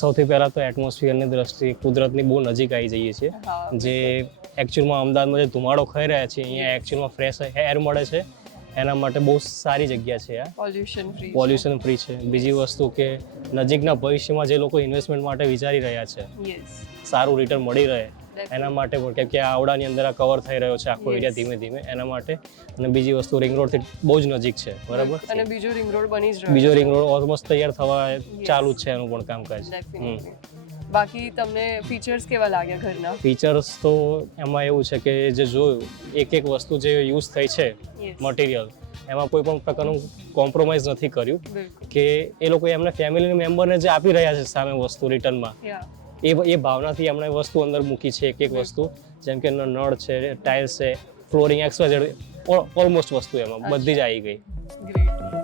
સૌથી પહેલાં તો એટમોસ્ફિયરની દ્રષ્ટિએ કુદરતની બહુ નજીક આવી જઈએ છીએ, જે એકચ્યુઅલમાં અમદાવાદમાં જે ધુમાડો ખાઈ રહ્યા છે અહીંયા એકચ્યુઅલમાં ફ્રેશ એર મળે છે, એના માટે બહુ સારી જગ્યા છે આ. પોલ્યુશન ફ્રી છે. બીજી વસ્તુ કે નજીકના ભવિષ્યમાં જે લોકો ઇન્વેસ્ટમેન્ટ માટે વિચારી રહ્યા છે, સારું રિટર્ન મળી રહે એના માટે પણ, કેમ કે આ આવડાની અંદર આ કવર થઈ રહ્યો છે આખો એરિયા ધીમે ધીમે, એના માટે. અને બીજી વસ્તુ રિંગ રોડથી બહુ જ નજીક છે, બરાબર. અને બીજો રિંગ રોડ બની જ રહ્યો છે. બીજો રિંગ રોડ ઓલમોસ્ટ તૈયાર થવા ચાલુ જ છે, એનું પણ કામકાજ. બાકી તમને ફીચર્સ કેવા લાગ્યા ઘરના? ફીચર્સ તો એમાં એવું છે કે જે જોયું એક વસ્તુ જે યુઝ થઈ છે મટીરિયલ, એમાં કોઈ પણ પ્રકારનું કોમ્પ્રોમાઇઝ નથી કર્યું, કે એ લોકો એમના ફેમિલી મેમ્બરને જે આપી રહ્યા છે સામે વસ્તુ રિટર્નમાં, એ ભાવનાથી એમણે વસ્તુ અંદર મૂકી છે. એક વસ્તુ જેમ કે નળ છે, ટાઇલ્સ છે, ફ્લોરિંગ, XYZ ઓલમોસ્ટ વસ્તુ એમાં બધી જ આવી ગઈ. ગ્રેટ.